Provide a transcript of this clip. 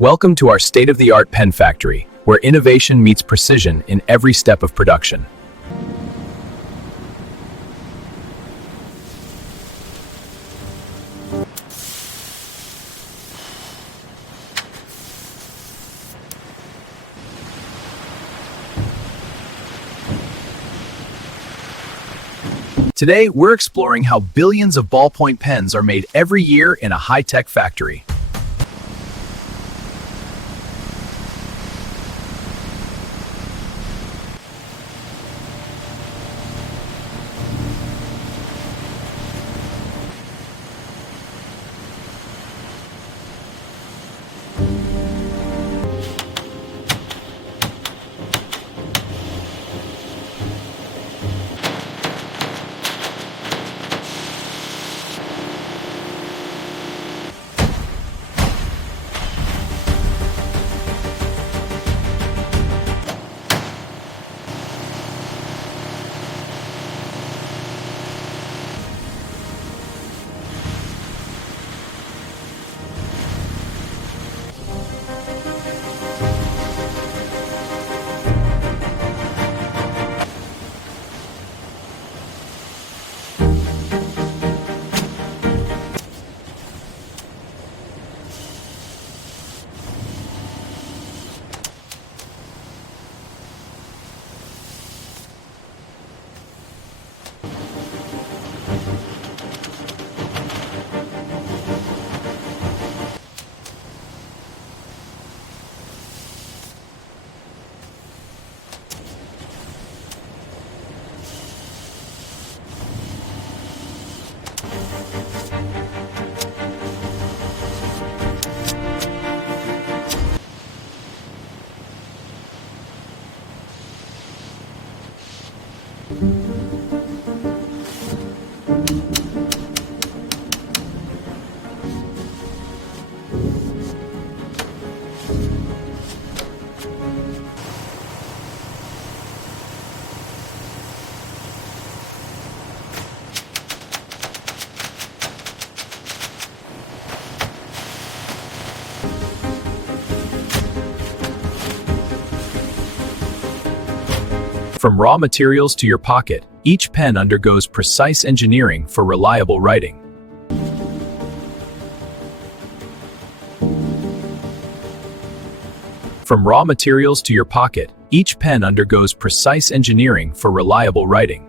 Welcome to our state-of-the-art pen factory, where innovation meets precision in every step of production. Today, we're exploring how billions of ballpoint pens are made every year in a high-tech factory. From raw materials to your pocket, each pen undergoes precise engineering for reliable writing. From raw materials to your pocket, each pen undergoes precise engineering for reliable writing.